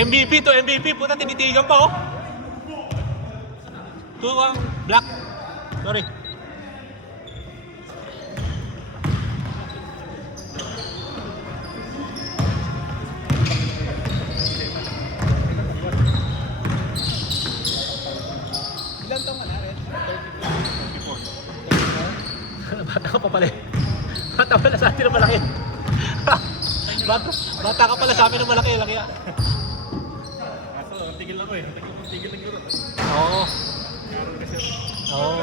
MVP to MVP. Puta, tinitigan pa oh. 2-1 black. Sorry. Ilan taong ka na rin? 34. Bata ka pa pala eh. Bata pala sa atin na malaki. Bata ka pala sa amin na malaki. Laki ah. Kaso, tigil ako eh. Tigil ng guro. Oo. Karoon kasi ako. Oo.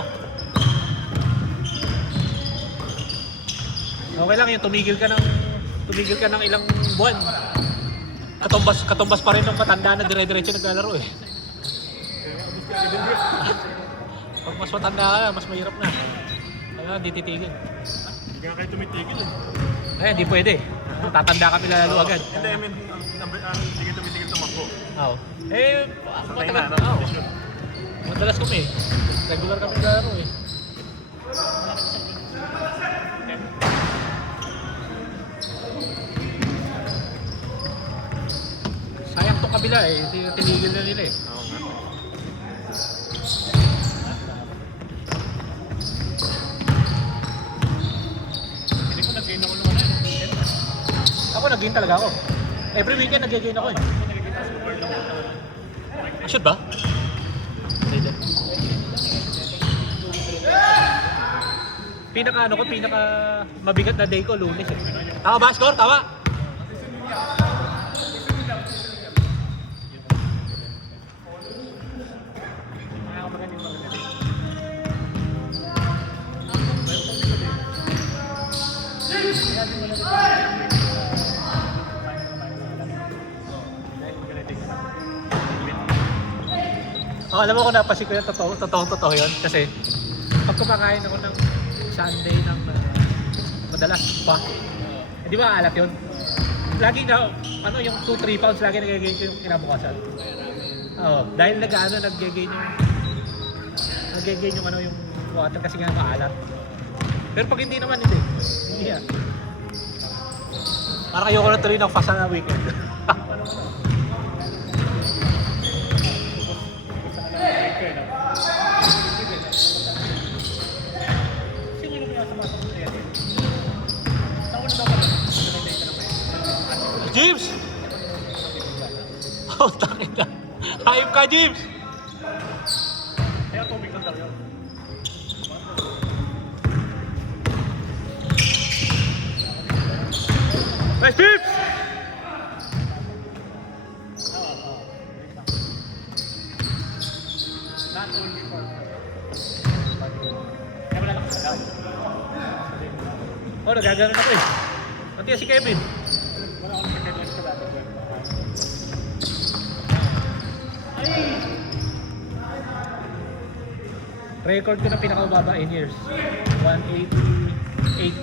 Okay lang yung tumigil ka ng ilang buwan. Katumbas pa rin ng matanda na dire-diretso naglalaro eh. Kaya abos ka agad din bro. Pag mas matanda ka na, mas mahirap na. Kaya hindi titigil. Hindi nga kayo tumitigil eh. Eh, hindi pwede. Tatanda kami lalo agad. Hindi, I mean, hindi kayo tumitigil tumakbo. Oo. Eh, Patay na, no? Oo. Desisyon. Madalas kami eh. Regular kami naglalaro eh. Sayang tong kabila eh. Tinigil na nila eh. Oo nga. Hindi ko nag-gain ako nung ano eh. Ako nag-gain talaga ako. Every weekend nag-gain ako eh. Nakikita super lang ako. Shoot ba? Hindi. Pinaka mabigat na day ko, Lunes eh. Tama ba, score? Tama? Oh, alam mo kung napansin ko yung totoo yun kasi pag kumakain ako ng Sunday ng madalas pa, di ba alat yun? Lagi na, yung 2-3 pounds lagi nag-gain ko yung kinabukasan. Oo, dahil nag-gain yung water kasi nga maalat. Pero pag hindi naman, hindi. Hindi yan. Parang ayoko na tuloy ng fast na weekend. James! Oh, takit na. Hayop ka, James! Kaya tubig lang talaga. Nice pips! Not only for kaya wala lang sa daw. Oh, nagaganon ako eh. Pati si Kevin. Wala akong nag-deadline sa dati. Record ko na pinakamababa in years. 188.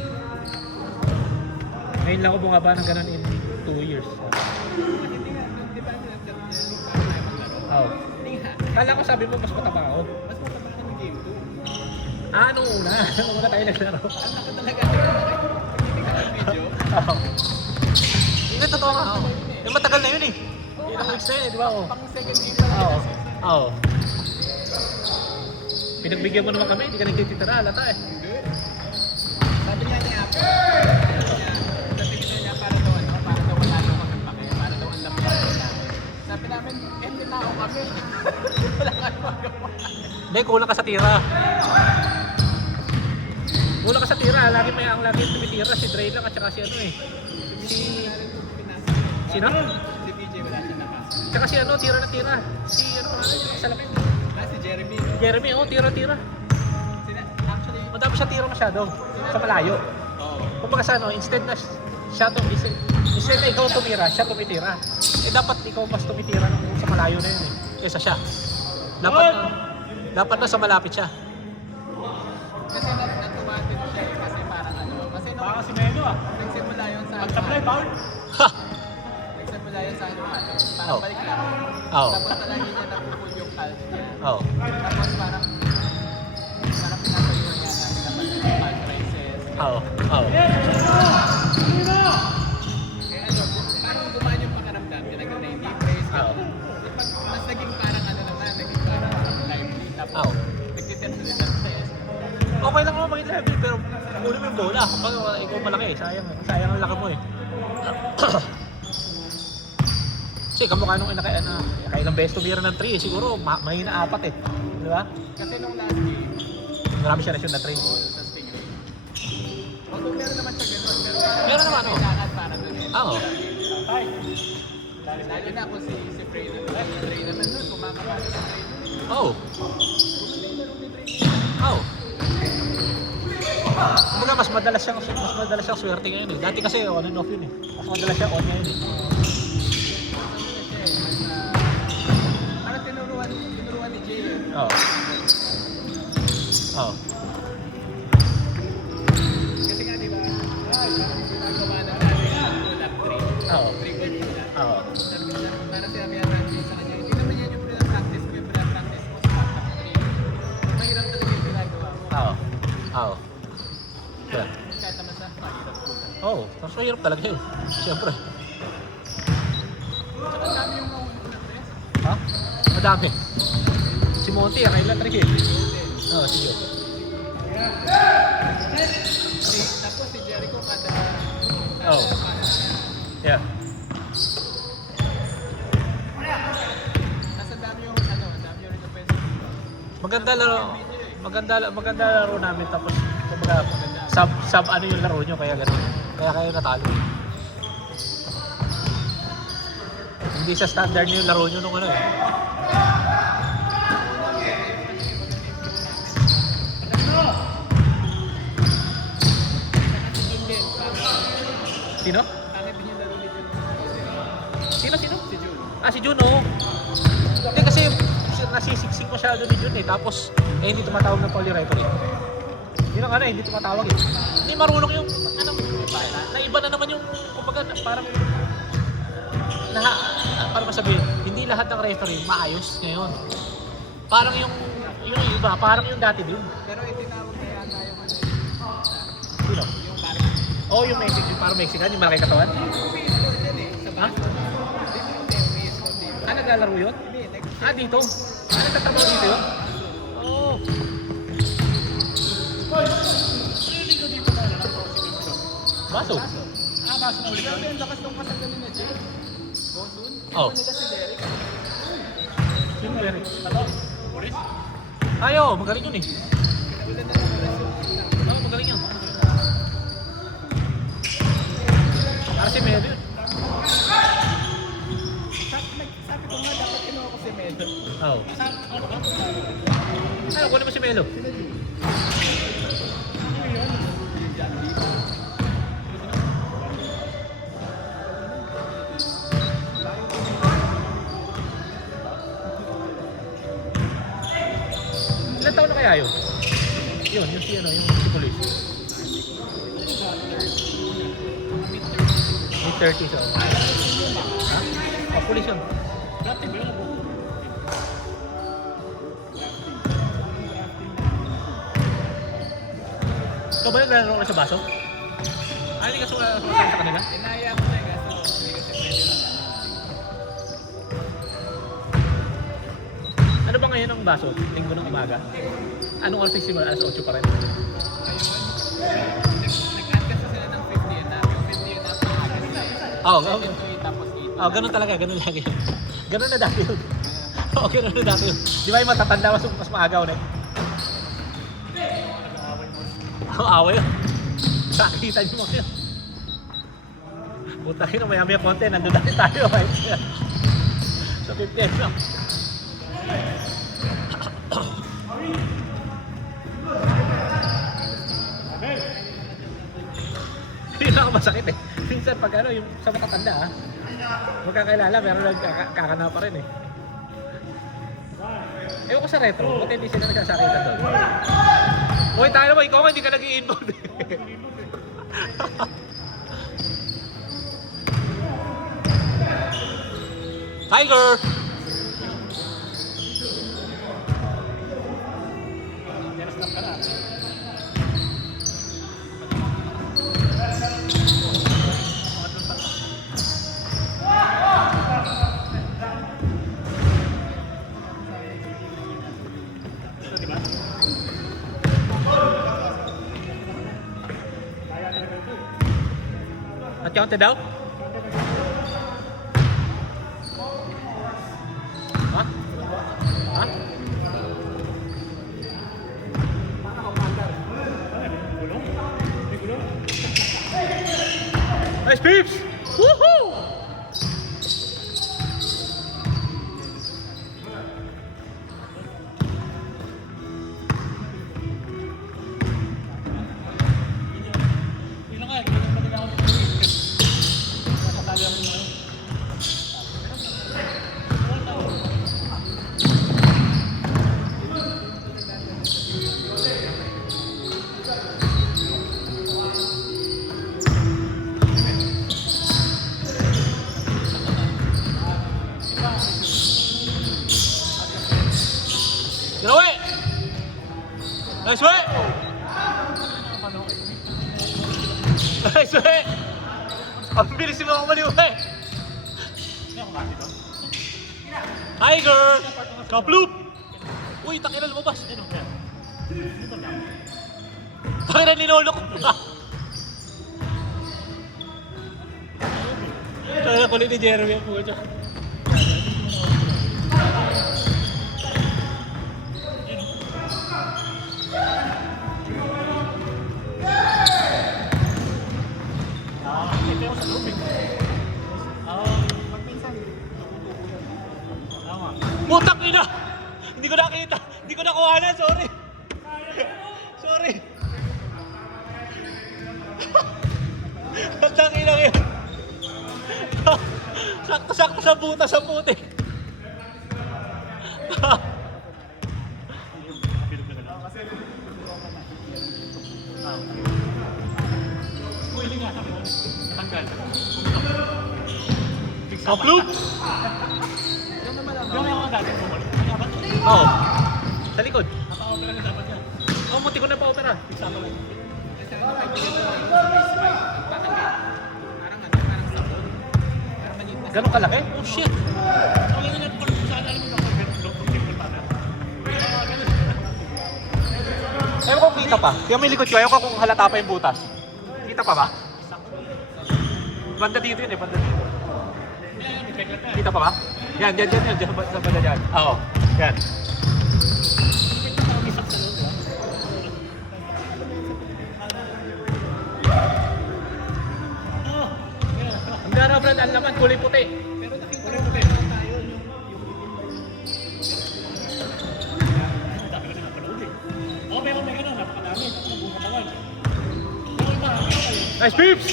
Ngayon lang ako bumaba ng ganun in 2 years. Oh. Kala ko sabi mo mas mataba ako. Mas mataba ka ng game 2. Ah, nung una. Nung una tayo naglaro. Ang laki talaga ng video. Oo. Hindi, totoo nga ako. Yung matagal na yun eh. Ilang weeks na yun eh, di ba? Oo. Pang second game pa lang. Oo. Oo. Pinagbigyan mo naman kami, hindi ka nagtitira, halata eh. Sabi niya ni Apo, sabi niya para daw wala daw kami pake, para daw ang lamang na. Sabi namin, hindi na ako kami. Wala ka magawa. Hindi, kulang ka sa tira. Kulang ka sa tira, ang lagi tumitira, si Dre lang at saka si ano eh. Sino? Si PJ wala siya napasok. Tsaka si ano, tira na tira. Si ano pa sa lapit. Si Jeremy. Jeremy, oh, tira-tira. Actually, Madami siya tira masyado. Sa malayo. Kung baka sa ano, instead na ikaw tumira, siya tumitira. Eh dapat ikaw mas tumitira ng sa malayo na yun eh. Kesa siya. Dapat na sa malapit siya. kasi natumatin siya eh, kasi parang ano, kasi nung Baka si Melo ah. nagsimula yun sa Pagtaplay, foul. Ha! nagsimula yun sa ano, parang Oh. balik lang. Oh. Tapos talaga niya napupul yung calf niya. Oh. Tapos parang pinapayuhan niya na dapat yung calf raises. Oh. Oh. Kaya ano, parang gumaan yung pakaramdam niya, nag-90 praise, Oo. Pero kunin mo yung bola. Kapag ikaw malaki, sayang ang laki mo eh. Kasi kamukha nung nakailang beses tumira ng 3 eh. Siguro mahina 4 eh. Di ba? Kasi nung last game, Marami siya na shoot na 3. sa Stingray. Although meron naman siya ganun, pero Meron naman, oh. kailangan para dun eh. Oo. Lalo na kung si Frey naman nun, kumakabali sa Frey. Oh. Oh. Kumbaga mas madalas siyang swerte ngayon eh. Dati kasi on and off yun eh. Mas madalas siya on ngayon eh. Parang tinuruan ni Jay eh. Oo. Oo. Kasi nga diba, ginagawa na pull-up 3. Oo. Dribble pull-up. Oo. Para sinabi natin sa kanya, hindi naman yan yung practice mo, yung practice mo sa pull-up 3. Mahirap talaga yung ginagawa mo. Oo. Oo. Yeah. Kahit naman sa mahirap pull-up. Oo. Mas mahirap talaga yun. Siyempre. Tsaka ang dami yung mahuli ko na press. Ha? Madami. Si Monty, kailan rin eh. Oo, sige. Tapos si Jericho kada Oo. Yeah. nasa dami yung dami yung recompensation. Maganda laro namin tapos kumbaga sub ano yung laro nyo kaya gano'n. Kaya kayo natalo. Hindi sa standard nyo yung laro nyo nung ano eh. Sino? Pangit din yung laro ni Jun. Sino? Si Jun. Si Jun oh. Hindi kasi nasisiksik masyado ni Jun eh. Tapos hindi tumatawag ng polyreferee. Yun ang hindi tumatawag eh. Hindi marunong yung naiba na naman yung kumbaga parang parang masabi, hindi lahat ng referee maayos ngayon. Parang yung iba, parang yung dati din. Pero itinawag na yata yung Sino? yung parang Oh, yung Mexican, yung parang Mexican, yung malaki katawan. umiiskor din eh. Sa Ha? basketball. Umiiskor din. Naglalaro yun? Hindi, Dito? Nagtatrabaho dito yun? Oh. Baso? baso na ulit. Grabe, ang lakas ng kasagan ni Jay. Bosun? Oh. Nila si Derek. Sino Derek? Boris? Ayo, magaling yun eh. Pinagulan na ng oras yung Magaling yun. Para si Melo yun. Sabi ko nga, dapat kinuha ko si Melo. Oo. Ano, kunin mo si Melo. Ilan taon na kaya yun? Yun, yung si police. Mid-30s ako. Ha? Police yun. Ikaw ba naglalaro ka sa baso? Hindi ka sumasama sa kanila? Inaya ko na yung gasto. Hindi kasi pwede lang. Ano ba ngayon ang baso? Linggo ng umaga? Anong oras nagsimula? Alas 8 pa rin. Nag-add kasi sila ng 50 and up. Yung 50 and up na agad. Oo, 7 to 8 tapos 8. ganun talaga, ganun lagi. Ganun na dati yun. Oo, ganun na dati yun. Di ba yung matatanda mas maaga ulit? Away yun. Nakikita niyo mga yun. Puta yun, maya-maya konti, nandun dati tayo. So 50 lang. Yun lang ang masakit eh. Minsan pag yung sa matatanda magkakailala, pero nagkakana pa rin eh. Ewan ko sa retro, ba't hindi sila nagsasakitan doon? Uy, tayo naman, ikaw nga hindi ka nag-i-involve eh. Tiger! Counted daw? Ha? Ha? Nice peeps! Woohoo! Ginawi! Nice way! Nice way! Ang bilis yung mga kumaliw eh! Tiger! Kaploop! Uy, takina lumabas! Takina ninulok! Takina kulit ni Jeremy ang puto. Putak ina! Hindi ko nakita! Hindi ko nakuhanan! Sorry! Sorry! Ang ina yun! Sakto-sakto sa butas sa puti! Kaploop! Oo. Sa likod. Napa-opera na dapat yan. Oo, munti ko na pa-opera. Isama lang. Ganun kalaki? Oh shit! Ewan ko kung kita pa. Kaya may likod ko. Ewan ko kung halata pa yung butas. Kita pa ba? Banda dito yun eh. Banda dito. Kita pa ba? Yan. Diyan sa banda dyan. Oo. Yan. Ang gara brad, ang laman, kulay puti. Pero kulay puti. Nice peeps!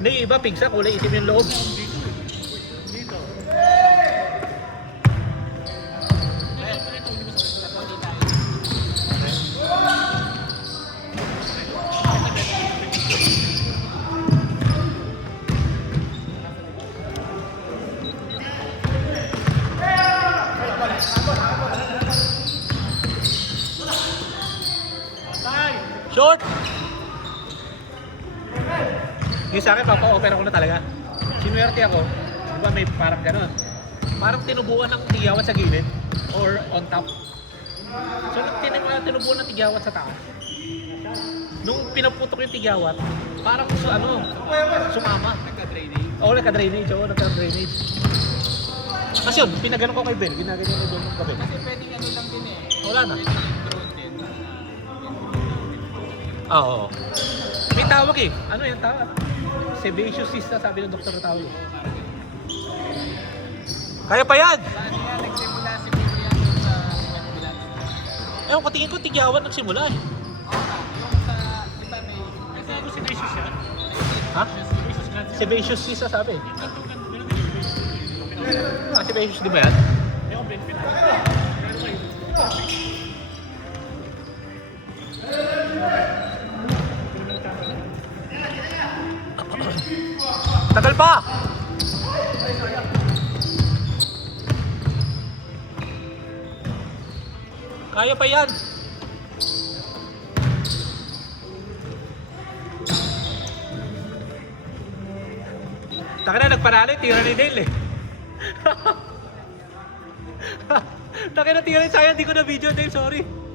Hindi, iba pigsa, kulay itim yung loob. Short! Yung sa akin, papa-opera ko na talaga. Sinuwerte ako, di ba may parang gano'n. Parang tinubuan ng tigyawan sa gilid or on top. So, tinubuan ng tigyawan sa taas. Nung pinaputok yung tigyawat, parang sumama. Nagka-drainage. Oo, nagka-drainage. Oo, nagka-drainage. Kasi yun, pinagano ko kay Ben. Ginaganyan ko doon ng gabi. Kasi pwedeng ano lang din eh. Wala na. Pwedeng drone din. Oo. May tawag eh. Ano yung tawag? Sebaceous cyst na sabi ng doktor na tawag. Kaya pa yan! Saan yan? Nagsimula si Biblia doon sa ambulance. Ewan ko, tingin ko tigyawan nagsimula eh. Oo nga. Yung sa, di ba may... Kasi ako si Bishop siya. Ha? Sebaceous cyst na sabi. Sebaceous di ba yan? Tagal pa! Kaya pa yan! Taka na, nagpanalo, tira ni Dale eh. Taka na, tira ni Sayang, di ko na video Dale, sorry.